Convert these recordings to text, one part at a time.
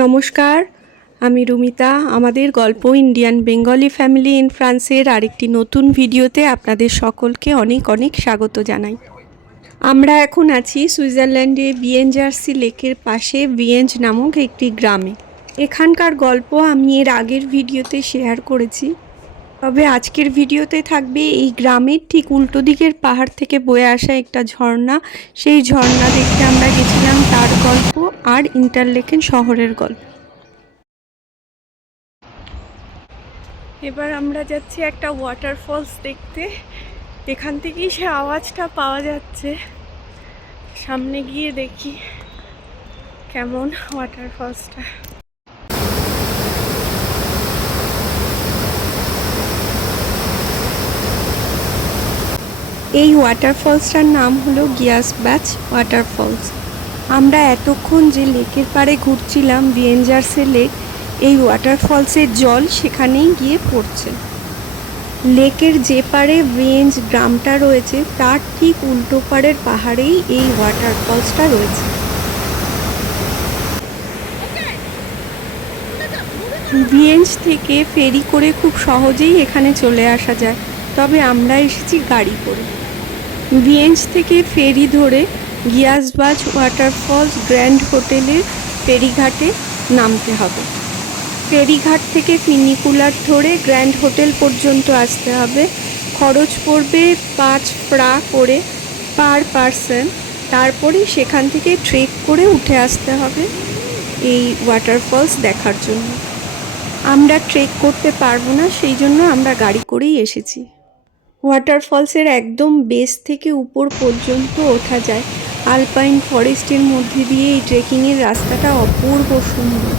নমস্কার, আমি রুমিতা। আমাদের গল্প ইন্ডিয়ান বেঙ্গলি ফ্যামিলি ইন ফ্রান্সের আরেকটি নতুন ভিডিওতে আপনাদের সকলকে অনেক অনেক স্বাগত জানাই। আমরা এখন আছি সুইজারল্যান্ডে বিয়েঞ্জার্সি লেকের পাশে ভিয়েঞ্জ নামক একটি গ্রামে। এখানকার গল্প আমি এর আগের ভিডিওতে শেয়ার করেছি। তবে আজকের ভিডিওতে থাকবে এই গ্রামের ঠিক উল্টো দিকের পাহাড় থেকে বয়ে আসা একটা ঝর্ণা। সেই ঝর্ণা দেখতে আমরা গেছিলাম তার গল্প আর ইন্টারলেকেন শহরের গল্প। এবার আমরা যাচ্ছি একটা ওয়াটারফলস দেখতে। এখান থেকেই সে আওয়াজটা পাওয়া যাচ্ছে। সামনে গিয়ে দেখি কেমন ওয়াটারফলসটা এই ওয়াটারফলসটার নাম হলো গিয়াস ব্যাচ ওয়াটারফলস আমরা এতক্ষণ যে লেকের পাড়ে ঘুরছিলাম বিয়েঞ্জার্সের লেক, এই ওয়াটারফলসের জল সেখানেই গিয়ে পড়ছে। লেকের যে পাড়ে ভিয়েঞ্জ গ্রামটা রয়েছে, তার ঠিক উল্টো পাড়ের পাহাড়েই এই ওয়াটারফলসটা রয়েছে। ভিয়েঞ্জ থেকে ফেরি করে খুব সহজেই এখানে চলে আসা যায়, তবে আমরা এসেছি গাড়ি করে। ভিয়েঞ্জ থেকে ফেরি ধরে গিয়াসবাজ ওয়াটারফলস গ্র্যান্ড হোটেলের ফেরিঘাটে নামতে হবে। ফেরিঘাট থেকে ফিনিকুলার ধরে গ্র্যান্ড হোটেল পর্যন্ত আসতে হবে। খরচ পড়বে পাঁচ ফ্রা করে পার পারসন। তারপরে সেখান থেকে ট্রেক করে উঠে আসতে হবে এই ওয়াটারফলস দেখার জন্য। আমরা ট্রেক করতে পারব না, সেই জন্য আমরা গাড়ি করেই এসেছি। ওয়াটারফলসের একদম বেস থেকে উপর পর্যন্ত ওঠা যায়। আলপাইন ফরেস্টের মধ্যে দিয়ে এই ট্রেকিংয়ের রাস্তাটা অপূর্ব সুন্দর।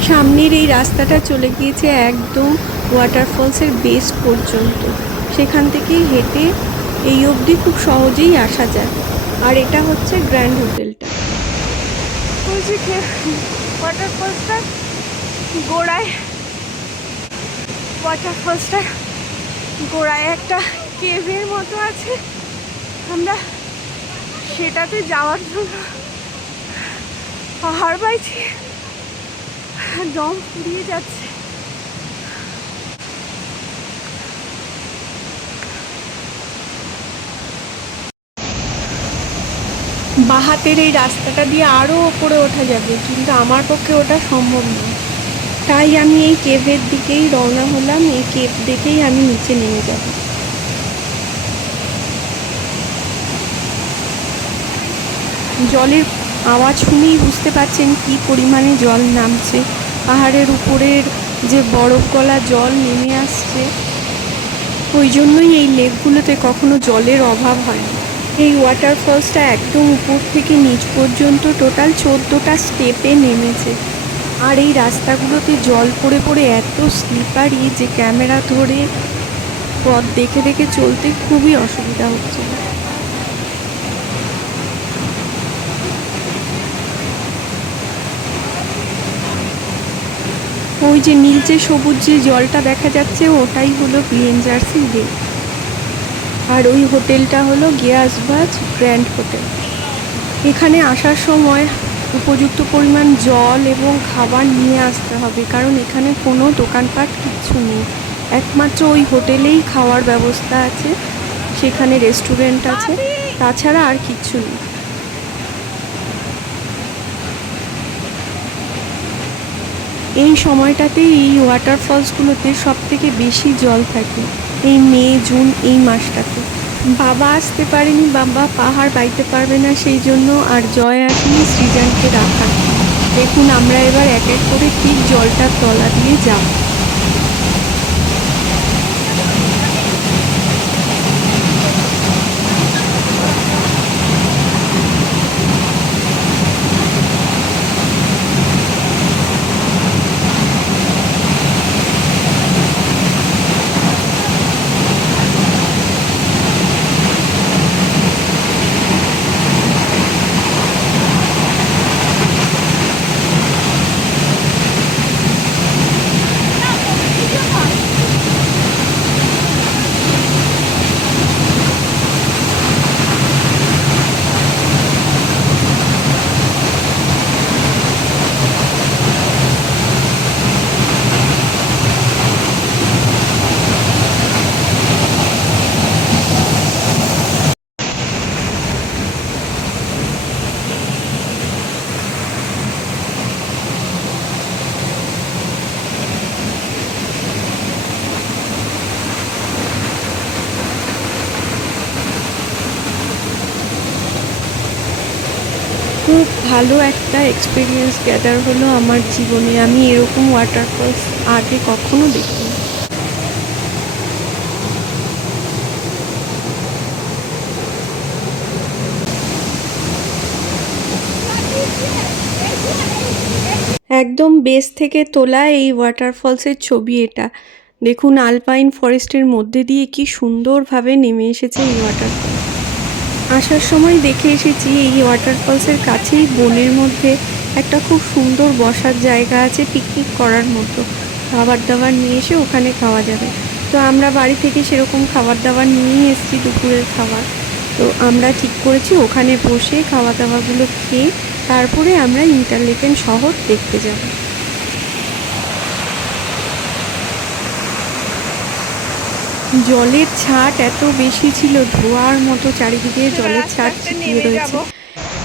সামনের এই রাস্তাটা চলে গিয়েছে একদম ওয়াটারফলসের বেস পর্যন্ত। সেখান থেকে হেঁটে এই অবধি খুব সহজেই আসা যায়। আর এটা হচ্ছে গ্র্যান্ড হোটেলটা। বলছি ওয়াটারফলসটা গোড়ায় ওয়াটারফলসটা গোড়ায় একটা কেভের মতো আছে। আমরা সেটাতে যাওয়ার জন্য পাহাড় পাইছি দম ফুরিয়ে যাচ্ছে। বাহাতের এই রাস্তাটা দিয়ে আরও ওপরে ওঠা যাবে, কিন্তু আমার পক্ষে ওটা সম্ভব নয় তাই আমি এই কেভের দিকেই রওনা হলাম, এই কেভ দেখেই আমি নিচে নেমে যাব। জলের আওয়াজ শুনেই বুঝতে পারছেন কি পরিমাণে জল নামছে। পাহাড়ের উপরের যে বরফ গলা জল নেমে আসছে, ওই জন্যই এই লেকগুলোতে কখনো জলের অভাব হয় না। এই ওয়াটারফলসটা একদম উপর থেকে নিচ পর্যন্ত টোটাল চোদ্দোটা স্টেপে নেমেছে। আর এই রাস্তাগুলোতে জল পড়ে পড়ে এত স্লিপারি যে ক্যামেরা ধরে পথ দেখে দেখে চলতে খুবই অসুবিধা হচ্ছে। ওই যে নীলচে সবুজ যে জলটা দেখা যাচ্ছে, ওটাই হলো বিএনজার্সি লেক আর ওই হোটেলটা হলো গিয়াসবাজ গ্র্যান্ড হোটেল। এখানে আসার সময় উপযুক্ত পরিমাণ জল এবং খাবার নিয়ে আসতে হবে, কারণ এখানে কোনো দোকানপাট কিচ্ছু নেই। একমাত্র ওই হোটেলেই খাওয়ার ব্যবস্থা আছে, সেখানে রেস্টুরেন্ট আছে, তাছাড়া আর কিচ্ছু নেই। এই সময়টাতে এই ওয়াটারফলসগুলোতে সব থেকে বেশি জল থাকে। এই মে, জুন এই মাসটাতে। বাবা আসতে পারেনি, বাবা পাহাড় পাইতে পারবে না সেই জন্য আর জয় আসেনি সৃজনকে রাখার। দেখুন আমরা এবার এক এক করে ঠিক জলটার তলা দিয়ে যাব। খুব ভালো একটা এক্সপিরিয়েন্স গ্যাদার হলো আমার জীবনে। আমি এরকম ওয়াটারফলস আগে কখনো দেখিনি। একদম বেস থেকে তোলা এই ওয়াটারফলসের ছবি এটা। দেখুন আলপাইন ফরেস্টের মধ্যে দিয়ে কি সুন্দরভাবে নেমে এসেছে এই ওয়াটারফল আসার সময় দেখে এসেছি এই ওয়াটারফলসের কাছেই বনের মধ্যে একটা খুব সুন্দর বসার জায়গা আছে পিকনিক করার মতো। খাবার দাবার নিয়ে এসে ওখানে খাওয়া যাবে। তো আমরা বাড়ি থেকে সেরকম খাবার দাবার নিয়েই এসেছি দুপুরের খাবার। তো আমরা ঠিক করেছি ওখানে বসে খাওয়া দাওয়াগুলো খেয়ে তারপরে আমরা ইন্টারলেকেন শহর দেখতে যাব। জলের ছাট এত বেশি ছিল ধোয়ার মতো চারিদিকে জলের ছাট ছিটিয়ে রয়েছে।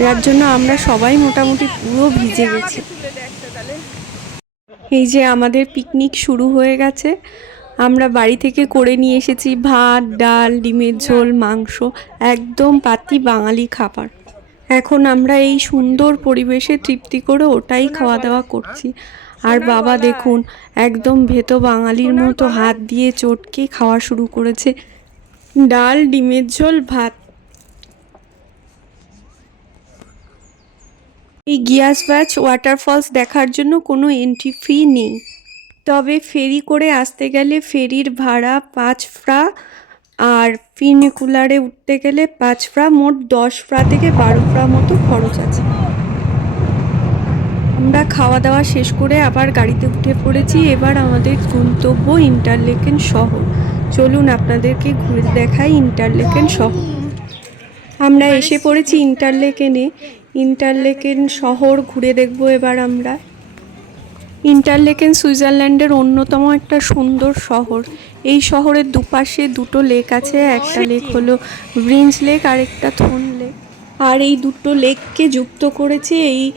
যার জন্য আমরা সবাই মোটামুটি পুরো ভিজে গেছি। এই যে আমাদের পিকনিক শুরু হয়ে গেছে। আমরা বাড়ি থেকে করে নিয়ে এসেছি ভাত ডাল ডিমের ঝোল মাংস একদম পাতি বাঙালি খাবার। এখন আমরা এই সুন্দর পরিবেশে তৃপ্তি করে ওটাই খাওয়া দাওয়া করছি। আর বাবা দেখুন, একদম ভেতো বাঙালির মতো হাত দিয়ে চটকে খাওয়া শুরু করেছে। ডাল, ডিমের ঝোল, ভাত। এই গিয়াসবাজ ওয়াটারফলস দেখার জন্য কোনো এন্ট্রি ফি নেই। তবে ফেরি করে আসতে গেলে ফেরির ভাড়া পাঁচ ফ্রা আর ফিনিকুলারে উঠতে গেলে পাঁচ ফ্রা, মোট দশ ফ্রা থেকে বারো ফ্রা মতো খরচ আছে। আমরা খাওয়া দাওয়া শেষ করে আবার গাড়িতে উঠে পড়েছি। এবার আমাদের গন্তব্য ইন্টারলেকেন শহর। চলুন আপনাদেরকে ঘুরে দেখাই ইন্টারলেকেন শহর। আমরা এসে পড়েছি ইন্টারলেকেনে। ইন্টারলেকেন শহর ঘুরে দেখব এবার আমরা। ইন্টারলেকেন সুইজারল্যান্ডের অন্যতম একটা সুন্দর শহর। এই শহরের দুপাশে দুটো লেক আছে, একটা লেক হলো ব্রিঞ্জ লেক আর একটা থন লেক। আর এই দুটো লেককে যুক্ত করেছে এই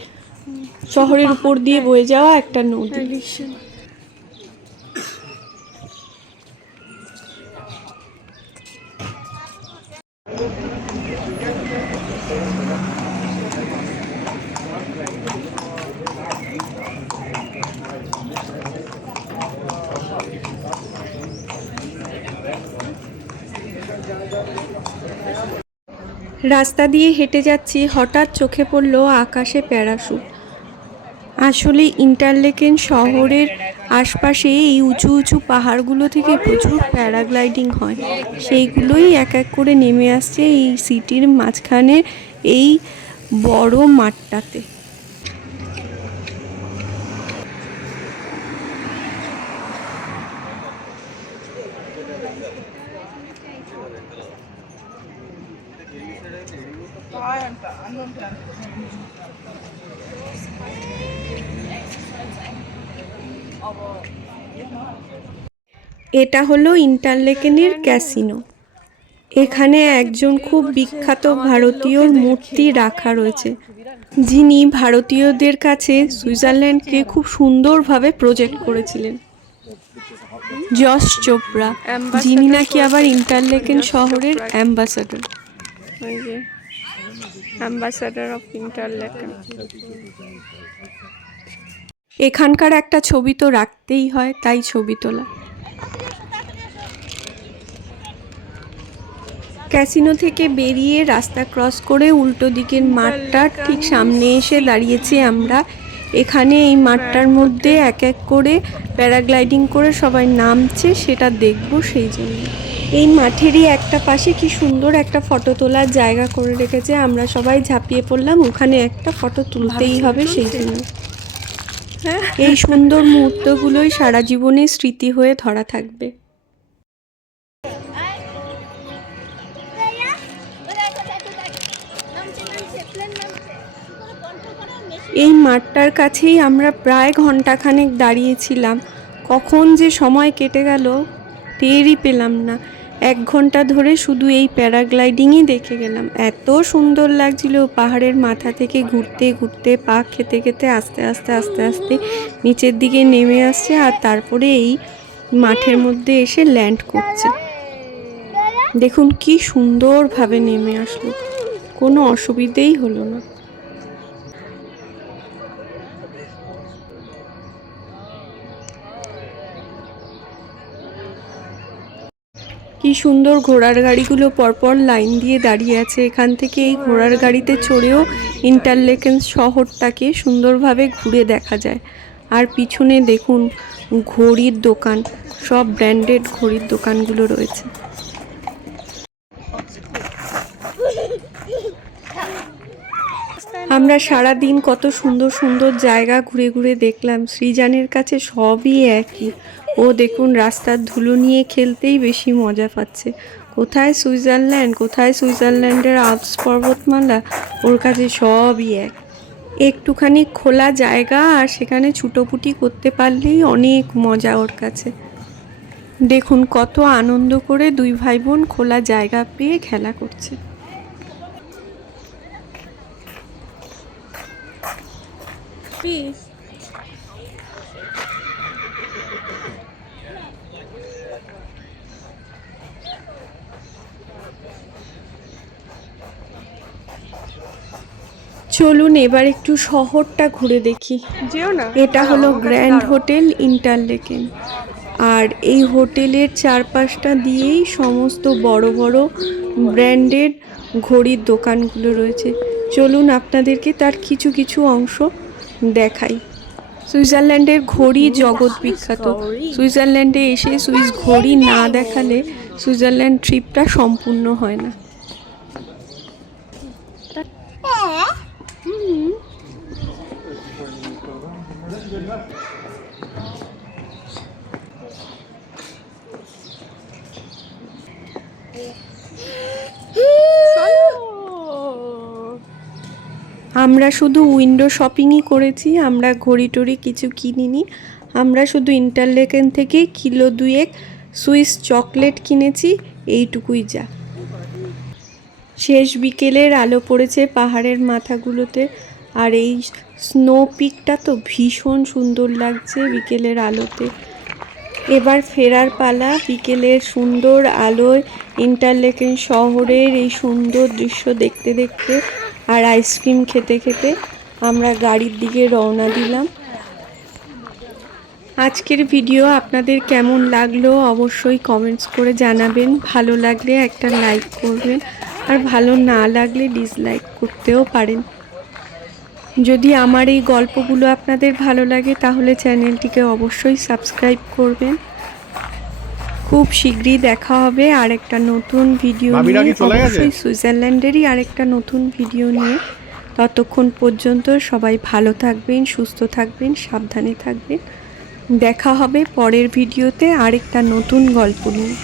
শহরের উপর দিয়ে বয়ে যাওয়া একটা নদী। রাস্তা দিয়ে হেঁটে যাচ্ছি, হঠাৎ চোখে পড়ল আকাশে প্যারাশুট আসলে ইন্টারলেকেন শহরের আশপাশে এই উঁচু উঁচু পাহাড়গুলো থেকে প্রচুর প্যারাগ্লাইডিং হয়। সেইগুলোই এক এক করে নেমে আসছে এই সিটির মাঝখানে এই বড় মাঠটাতে। এটা হলো ইন্টারলেকেনের ক্যাসিনো। এখানে একজন খুব বিখ্যাত ভারতীয়র মূর্তি রাখা রয়েছে যিনি ভারতীয়দের কাছে সুইজারল্যান্ডকে খুব সুন্দরভাবে প্রজেক্ট করেছিলেন। যশ চোপড়া যিনি নাকি আবার ইন্টারলেকেন শহরের অ্যাম্বাসাডর। অ্যাম্বাসাডার অফ ইন্টারলেকেন এখানকার একটা ছবি তো রাখতেই হয়, তাই ছবি তোলা। ক্যাসিনো থেকে বেরিয়ে রাস্তা ক্রস করে উল্টো দিকের মাঠটার ঠিক সামনে এসে দাঁড়িয়েছি আমরা। এখানে এই মাঠটার মধ্যে এক এক করে প্যারাগ্লাইডিং করে সবাই নামছে, সেটা দেখব সেই জন্য। এই মাঠেরই একটা পাশে কি সুন্দর একটা ফটো তোলার জায়গা করে রেখেছে। আমরা সবাই ঝাঁপিয়ে পড়লাম ওখানে একটা ফটো তুলতেই হবে সেই জন্য। এই সুন্দর মুহূর্তগুলোই সারা জীবনে স্মৃতি হয়ে ধরা থাকবে। এই মাঠটার কাছেই আমরা প্রায় ঘন্টাখানেক দাঁড়িয়েছিলাম। কখন যে সময় কেটে গেল টেরই পেলাম না। এক ঘণ্টা ধরে শুধু এই প্যারাগ্লাইডিংই দেখে গেলাম। এত সুন্দর লাগছিল পাহাড়ের মাথা থেকে ঘুরতে ঘুরতে, পা খেতে খেতে, আস্তে আস্তে আস্তে আস্তে নিচের দিকে নেমে আসছে আর তারপরে এই মাঠের মধ্যে এসে ল্যান্ড করছে। দেখুন কি সুন্দরভাবে নেমে আসলো। কোনো অসুবিধেই হলো না। কি সুন্দর ঘোড়ার গাড়িগুলো পরপর লাইন দিয়ে দাঁড়িয়ে আছে। এখান থেকে এই ঘোড়ার গাড়িতে চড়েও ইন্টারলেকেন শহরটাকে সুন্দরভাবে ঘুরে দেখা যায়। আর পিছনে দেখুন, ঘড়ির দোকান, সব ব্র্যান্ডেড ঘড়ির দোকানগুলো রয়েছে। আমরা সারা দিন কত সুন্দর সুন্দর জায়গা ঘুরে ঘুরে দেখলাম সৃজানের কাছে সবই একই। ও দেখুন রাস্তার ধুলো নিয়ে খেলতেই বেশি মজা পাচ্ছে। কোথায় সুইজারল্যান্ড? কোথায় সুইজারল্যান্ডের আল্পস পর্বতমালা? ওর কাছে সবই এক। একটুখানি খোলা জায়গা আর সেখানে ছুটোপুটি করতে পারলেই অনেক মজা ওর কাছে। দেখুন কত আনন্দ করে দুই ভাই বোন খোলা জায়গা পেয়ে খেলা করছে। চলুন এবার একটু শহরটা ঘুরে দেখি। এটা হলো গ্র্যান্ড হোটেল ইন্টারলেকেন। আর এই হোটেলের চারপাশটা দিয়েই সমস্ত বড় বড় ব্র্যান্ডের ঘড়ির দোকানগুলো রয়েছে। চলুন আপনাদেরকে তার কিছু কিছু অংশ দেখাই। সুইজারল্যান্ডের ঘড়ি জগৎ বিখ্যাত। সুইজারল্যান্ডে এসে সুইস ঘড়ি না দেখালে সুইজারল্যান্ড ট্রিপটা সম্পূর্ণ হয় না। আমরা শুধু উইন্ডো শপিংই করেছি, আমরা ঘড়ি টড়ি কিছু কিনিনি। আমরা শুধু ইন্টারলেকেন থেকে কিলো দুয়েক সুইস চকলেট কিনেছি, এইটুকুই যা। শেষ বিকেলের আলো পড়েছে পাহাড়ের মাথাগুলোতে, আর এই স্নো পিকটা তো ভীষণ সুন্দর লাগছে বিকেলের আলোতে। এবার ফেরার পালা, বিকেলের সুন্দর আলোয় ইন্টারলেকেন শহরের এই সুন্দর দৃশ্য দেখতে দেখতে আর আইসক্রিম খেতে খেতে আমরা গাড়ির দিকে রওনা দিলাম। আজকের ভিডিও আপনাদের কেমন লাগল অবশ্যই কমেন্টস করে জানাবেন। ভালো লাগলে একটা লাইক করবেন আর ভালো না লাগলে ডিসলাইক করতেও পারেন। যদি আমার এই গল্পগুলো আপনাদের ভালো লাগে তাহলে চ্যানেলটিকে অবশ্যই সাবস্ক্রাইব করবেন। খুব শীঘ্রই দেখা হবে আরেকটা নতুন ভিডিও নিয়ে? অবশ্যই সুইজারল্যান্ডেরই আরেকটা নতুন ভিডিও নিয়ে। ততক্ষণ পর্যন্ত সবাই ভালো থাকবেন সুস্থ থাকবেন সাবধানে থাকবেন। দেখা হবে পরের ভিডিওতে আরেকটা নতুন গল্প নিয়ে।